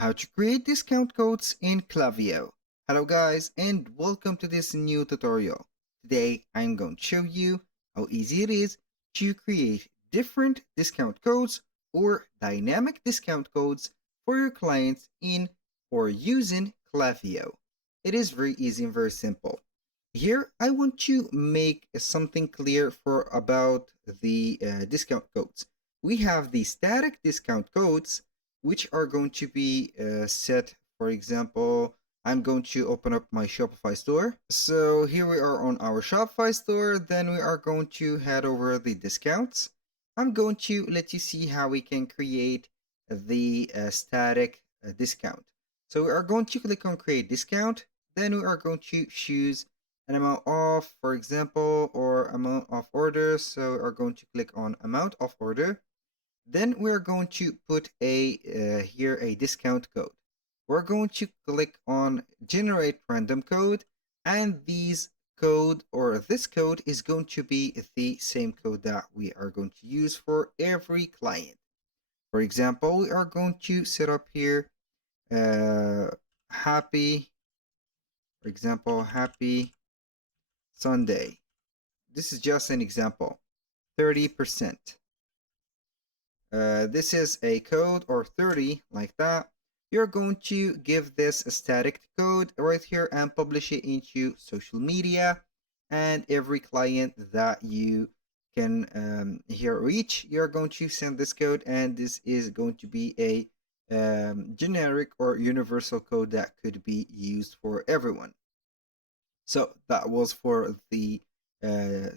How to create discount codes in Klaviyo. Hello guys and welcome to this new tutorial. Today I'm going to show you how easy it is to create different discount codes or dynamic discount codes for your clients in or using Klaviyo. It is very easy and very simple. Here I want to make something clear for about the discount codes. We have the static discount codes which are going to be set. For example, I'm going to open up my Shopify store. So here we are on our Shopify store. Then we are going to head over the discounts. I'm going to let you see how we can create the static discount. So we are going to click on create discount. Then we are going to choose an amount off, for example, or amount of order. So we are going to click on amount of order. Then we're going to put here a discount code. We're going to click on generate random code, and this code is going to be the same code that we are going to use for every client. For example, we are going to set up here happy, for example, happy Sunday. This is just an example. 30%. This is a code or 30 like that. You're going to give this a static code right here and publish it into social media, and every client that you can here reach, you're going to send this code, and this is going to be a generic or universal code that could be used for everyone. So that was for the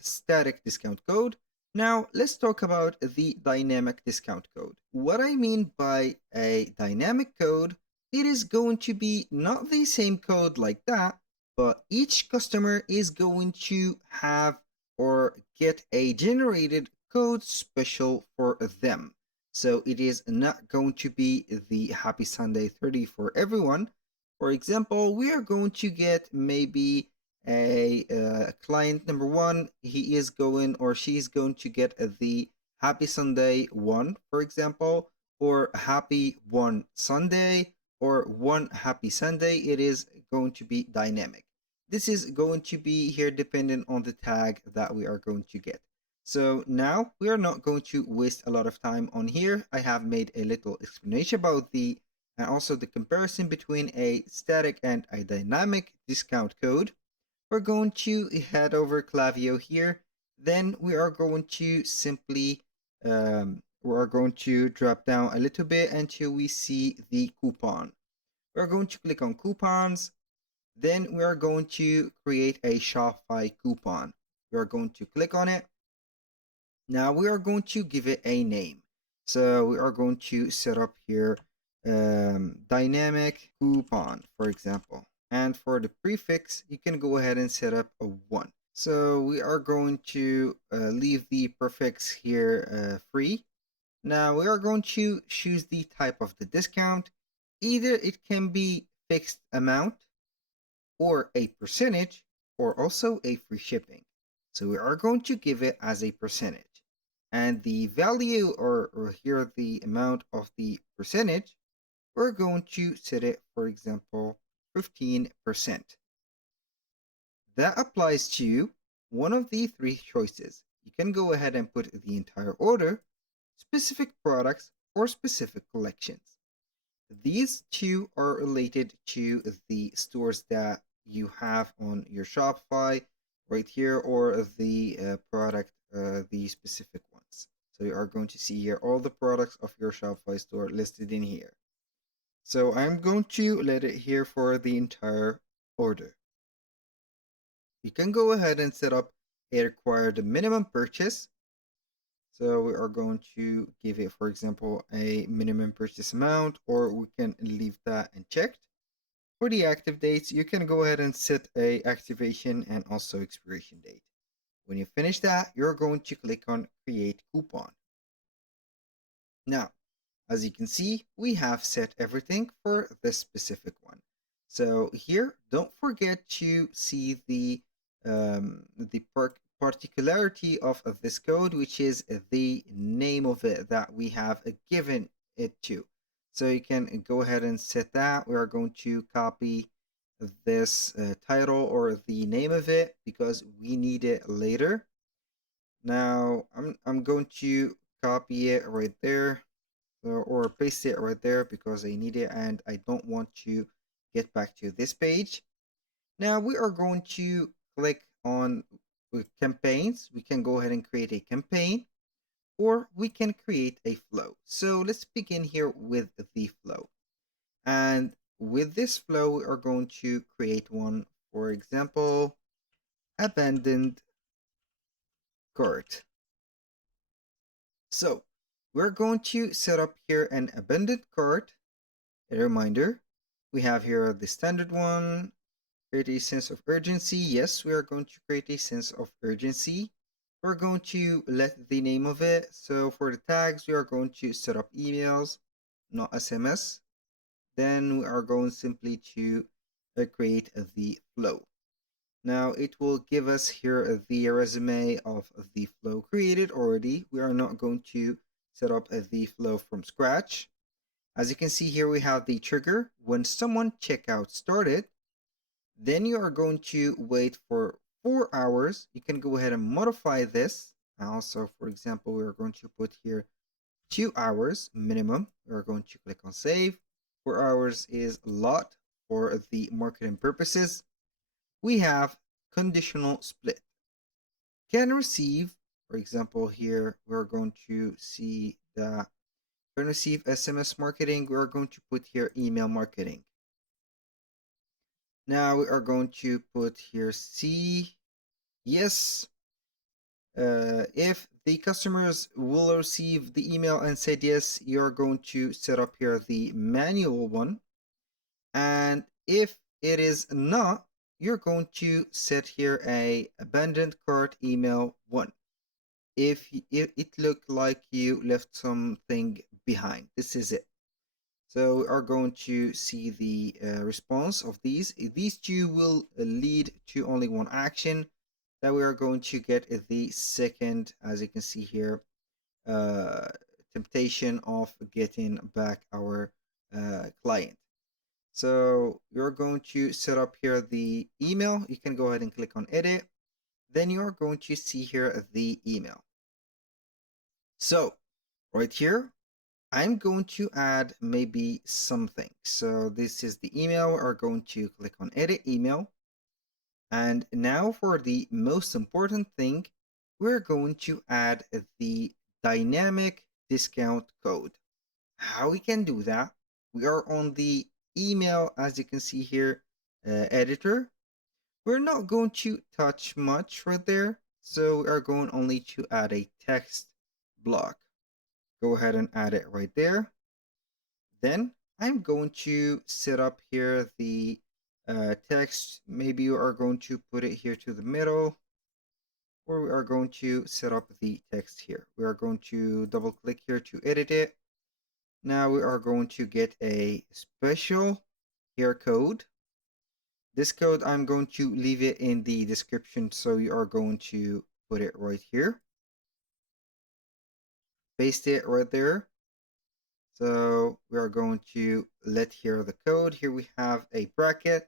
static discount code. Now let's talk about the dynamic discount code. What I mean by a dynamic code, it is going to be not the same code like that, but each customer is going to have or get a generated code special for them. So it is not going to be the Happy Sunday 30 for everyone. For example, we are going to get maybe a client number one. He is going or she's going to get the Happy Sunday 1, for example, or Happy 1 Sunday, or 1 Happy Sunday. It is going to be dynamic. This is going to be here dependent on the tag that we are going to get. So now we are not going to waste a lot of time on here. I have made a little explanation about the and also the comparison between a static and a dynamic discount code. We're going to head over Klaviyo here. Then we are going to simply we are going to drop down a little bit until we see the coupon. We're going to click on coupons. Then we are going to create a Shopify coupon. We are going to click on it. Now we are going to give it a name. So we are going to set up here dynamic coupon, for example. And for the prefix, you can go ahead and set up a 1. So we are going to leave the prefix here free. Now we are going to choose the type of the discount. Either it can be fixed amount, or a percentage, or also a free shipping. So we are going to give it as a percentage. And the value or here the amount of the percentage, we're going to set it, for example, 15%. That applies to one of the three choices. You can go ahead and put the entire order, specific products, or specific collections. These two are related to the stores that you have on your Shopify right here, or the product, the specific ones. So you are going to see here all the products of your Shopify store listed in here. So I'm going to let it here for the entire order. You can go ahead and set up a required minimum purchase. So we are going to give it, for example, a minimum purchase amount, or we can leave that unchecked. For the active dates, you can go ahead and set a activation and also expiration date. When you finish that, you're going to click on create coupon. Now, as you can see, we have set everything for this specific one. So here, don't forget to see the particularity of this code, which is the name of it that we have given it to. So you can go ahead and set that. We are going to copy this title or the name of it because we need it later. Now I'm going to copy it right there, or paste it right there because I need it and I don't want to get back to this page. Now we are going to click on campaigns. We can go ahead and create a campaign, or we can create a flow. So let's begin here with the flow. And with this flow, we are going to create one, for example, abandoned cart. So we're going to set up here an abandoned cart. A reminder, we have here the standard one, create a sense of urgency. Yes, we are going to create a sense of urgency. We're going to let the name of it. So for the tags, we are going to set up emails, not SMS. Then we are going simply to create the flow. Now it will give us here the resume of the flow created already. We are not going to set up the flow from scratch. As you can see here, we have the trigger. When someone checkout started, then you are going to wait for 4 hours. You can go ahead and modify this. Also, for example, we are going to put here 2 hours minimum. We are going to click on save. 4 hours is a lot for the marketing purposes. We have conditional split. Can receive, for example, here we're going to see the can receive SMS marketing. We're going to put here email marketing. Now we are going to put here C. Yes. If the customers will receive the email and said yes, you're going to set up here the manual one. And if it is not, you're going to set here a abandoned cart email 1. If it looked like you left something behind, this is it. So we are going to see the response of these. These two will lead to only one action that we are going to get the second, as you can see here, uh, temptation of getting back our client. So you're going to set up here the email. You can go ahead and click on edit. Then you're going to see here the email. So right here, I'm going to add maybe something. So this is the email. We're going to click on edit email. And now for the most important thing, we're going to add the dynamic discount code. How we can do that? We are on the email, as you can see here, editor. We're not going to touch much right there. So we are going only to add a text block. Go ahead and add it right there. Then I'm going to set up here the text. Maybe you are going to put it here to the middle, or we are going to set up the text here. We are going to double click here to edit it. Now we are going to get a special here code. This code, I'm going to leave it in the description. So you are going to put it right here. Paste it right there. So we are going to let here the code. Here we have a bracket,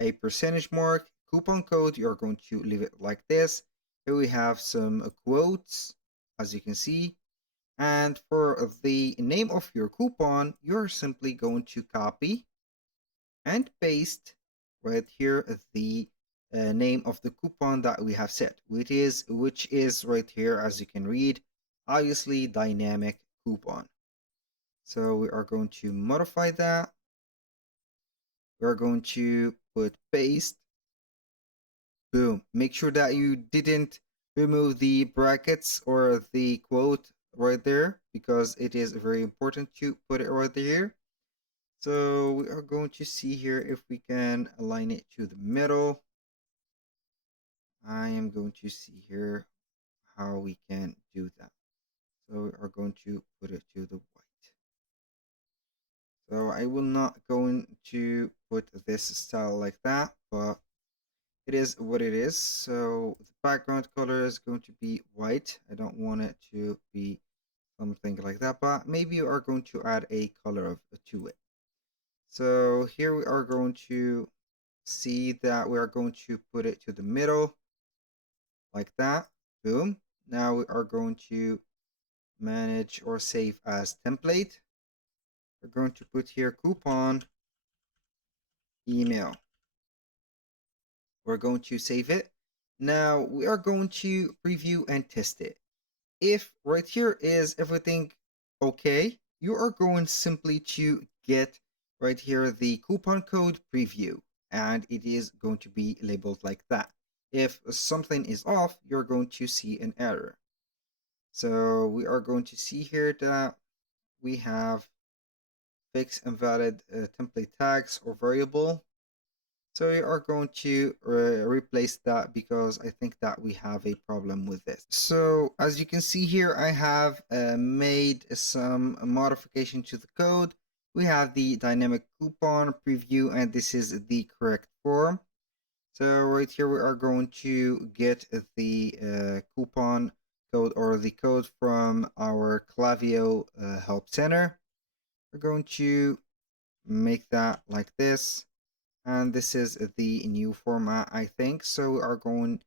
a percentage mark, coupon code. You're going to leave it like this. Here we have some quotes, as you can see. And for the name of your coupon, you're simply going to copy and paste right here the name of the coupon that we have set, which is right here, as you can read, obviously dynamic coupon. So we are going to modify that. We're going to put paste. Boom. Make sure that you didn't remove the brackets or the quote right there, because it is very important to put it right there. So we are going to see here if we can align it to the middle. I am going to see here how we can do that. So we are going to put it to the white. So I will not go to put this style like that, but it is what it is. So the background color is going to be white. I don't want it to be something like that, but maybe you are going to add a color to it. So here we are going to see that we are going to put it to the middle like that. Boom. Now we are going to manage or save as template. We're going to put here coupon email. We're going to save it. Now we are going to preview and test it. If right here is everything okay, you are going simply to get right here the coupon code preview, and it is going to be labeled like that. If something is off, you're going to see an error. So we are going to see here that we have fix invalid template tags or variable. So we are going to replace that because I think that we have a problem with this. So as you can see here, I have made some modification to the code. We have the dynamic coupon preview, and this is the correct form. So right here, we are going to get the coupon code or the code from our Klaviyo help center. We're going to make that like this. And this is the new format, I think. So we are going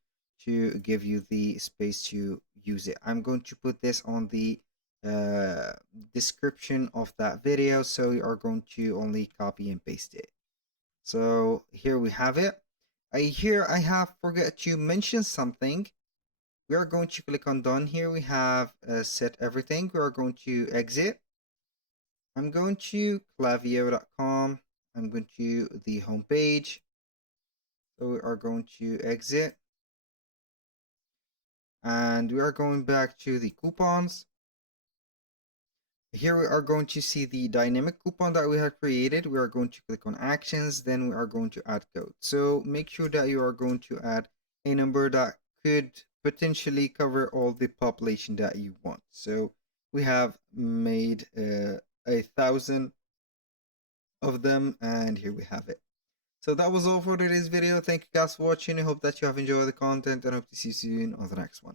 to give you the space to use it. I'm going to put this on the description of that video. So we are going to only copy and paste it. So here we have it. Here I have forgot to mention something. We are going to click on done. Here we have set everything. We are going to exit. I'm going to klaviyo.com. I'm going to the home page. So we are going to exit. And we are going back to the coupons. Here we are going to see the dynamic coupon that we have created. We are going to click on actions. Then we are going to add code. So make sure that you are going to add a number that could potentially cover all the population that you want. So we have made 1,000 of them, and here we have it. So that was all for today's video. Thank you guys for watching. I hope that you have enjoyed the content and hope to see you soon on the next one.